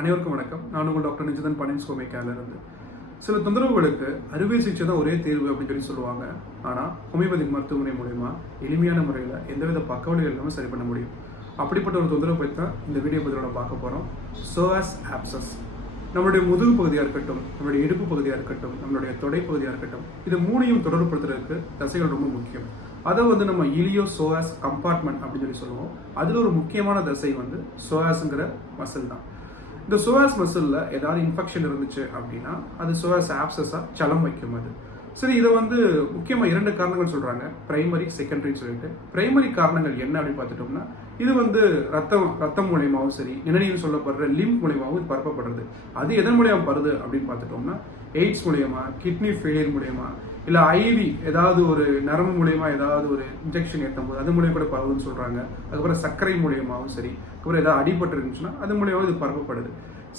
அனைவருக்கும் வணக்கம். நான் உங்கள் டாக்டர் நிஜதன் பழனிசாமியிலிருந்து. சில தொந்தரவுகளுக்கு அறுவை சிகிச்சை தான் ஒரே தேர்வு அப்படின்னு சொல்லுவாங்க. ஆனால் ஹோமியோபதிக் மருத்துவமனை மூலமா எளிமையான முறையில் எந்தவித பக்கவிளைவுகள் இல்லாமல் சரி பண்ண முடியும். அப்படிப்பட்ட ஒரு தொந்தரவு பற்றி தான் இந்த வீடியோ பதிலோட பார்க்க போகிறோம். சோயாஸ் ஆப்சஸ். நம்மளுடைய முதுகு பகுதியாக இருக்கட்டும், நம்மளுடைய இடுப்பு பகுதியாக இருக்கட்டும், நம்மளுடைய தொடை பகுதியாக இருக்கட்டும், இது மூணையும் தொடர்புபடுத்துறதுக்கு தசைகள் ரொம்ப முக்கியம். அதை நம்ம இலியோ சோயாஸ் கம்பார்ட்மெண்ட் அப்படின்னு சொல்லுவோம். அதில் ஒரு முக்கியமான தசை சோயாஸுங்கிற மசில் தான். இந்த சோயாஸ் மசிலில் ஏதாவது இன்ஃபெக்ஷன் இருந்துச்சு அப்படின்னா அது சோயாஸ் ஆப்சஸாக சலம் வைக்கும். அது சரி, இதை முக்கியமாக 2 காரணங்கள் சொல்கிறாங்க, பிரைமரி செகண்டரின்னு சொல்லிட்டு. பிரைமரி காரணங்கள் என்ன அப்படின்னு பார்த்துட்டோம்னா, இது ரத்தம் மூலியமாகவும் சரி, நிணநீர் சொல்லப்படுற லிம்ப் மூலியமாகவும் இது பரப்பப்படுறது. அது எதன் மூலியமாக பருது அப்படின்னு பார்த்துட்டோம்னா, எய்ட்ஸ் மூலியமா, கிட்னி ஃபெயிலியர் மூலியமா, இல்லை ஐவி ஏதாவது ஒரு நரம்பு மூலியமா ஏதாவது ஒரு இன்ஜெக்ஷன் ஏற்றும் போது அது மூலியம் கூட பரவுதுன்னு சொல்கிறாங்க. அதுக்கப்புறம் சர்க்கரை மூலியமாகவும் சரி, அதுக்கப்புறம் ஏதாவது அடிபட்டு இருந்துச்சுன்னா அது மூலியமாக இது பரப்பப்படுது.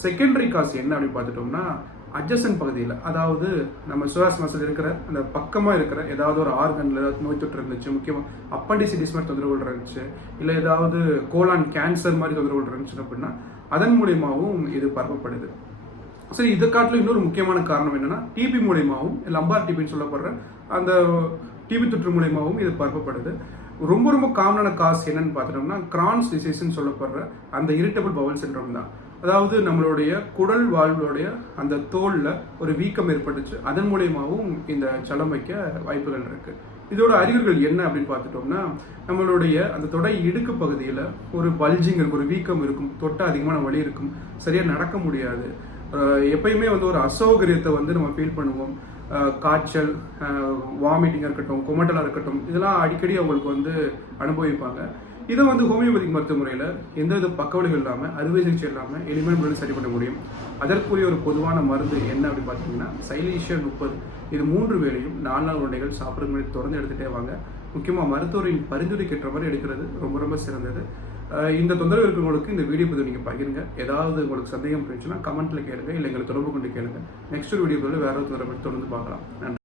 செகண்டரி காஸ் என்ன அப்படின்னு பார்த்துட்டோம்னா, அட்ஜசன் பகுதியில், அதாவது நம்ம சோயாஸ் மசில் இருக்கிற அந்த பக்கமாக இருக்கிற ஏதாவது ஒரு ஆர்கனில் நோய் தொற்று இருந்துச்சு, முக்கியமாக அப்பண்டிசிட்டிஸ் மாதிரி தொந்தரவுகள் இருந்துச்சு, இல்லை ஏதாவது கோலான் கேன்சர் மாதிரி தொந்தரவுகள் இருந்துச்சு அப்படின்னா அதன் மூலியமாகவும் இது பரப்பப்படுது. சரி, இதை காட்டிலும் இன்னொரு முக்கியமான காரணம் என்னன்னா, டிபி மூலியமாகவும், லம்பார் டிபின்னு சொல்லப்படுற அந்த டிபி தொற்று மூலியமாகவும் இது பரப்பப்படுது. ரொம்ப ரொம்ப காமனான காஸ் என்னன்னு பார்த்துட்டோம்னா, கிரான்ஸ் டிசீஸ்ன்னு சொல்லப்படுற அந்த இரிட்டபிள் பவுல் சிண்ட்ரோம் தான். அதாவது நம்மளுடைய குடல் வாழ்வுடைய அந்த தோலில் ஒரு வீக்கம் ஏற்பட்டுச்சு, அதன் மூலியமாகவும் இந்த சலம் வைக்க வாய்ப்புகள் இருக்கு. இதோட அறிகுறிகள் என்ன அப்படின்னு பார்த்துட்டோம்னா, நம்மளுடைய அந்த தொடை இடுக்கு பகுதியில் ஒரு பல்ஜிங் இருக்கும், ஒரு வீக்கம் இருக்கும், தொட்ட அதிகமான வலி இருக்கும், சரியாக நடக்க முடியாது, எப்பயுமே ஒரு அசௌகரியத்தை நம்ம ஃபீல் பண்ணுவோம். காய்ச்சல், வாமிட்டிங்காக இருக்கட்டும், குமட்டலாக இருக்கட்டும், இதெல்லாம் அடிக்கடி அவங்களுக்கு அனுபவிப்பாங்க. இதை ஹோமியோபதிக் மருத்துவமுறையில் எந்தவித பக்கவிளைவுகள் இல்லாமல், அறுவை சிகிச்சை இல்லாமல் எளிமையான முறையில் சரி பண்ண முடியும். அதற்குரிய ஒரு பொதுவான மருந்து என்ன அப்படின்னு பார்த்தீங்கன்னா, சைலீஷியா 30. இது 3 வேளையும் 4 நாள் உருண்டைகள் சாப்பிட்றது முன்னாடி தொடர்ந்து எடுத்துகிட்டே வாங்க. முக்கியமாக மருத்துவரின் பரிந்துரைக்கு ஏற்ற மாதிரி எடுக்கிறது ரொம்ப ரொம்ப சிறந்தது. இந்த தொந்தரவு இருக்கிறவங்களுக்கு இந்த வீடியோ பதிவு நீங்கள் பகிருங்க. ஏதாவது உங்களுக்கு சந்தேகம் இருந்துச்சுன்னா கமெண்ட்டில் கேளுங்க, இல்லை எங்களை தொடர்பு கொண்டு கேளுங்க. நெக்ஸ்ட் வீடியோ வேற ஒரு தொந்தரவு தொடர்ந்து பார்க்கலாம். நன்றி.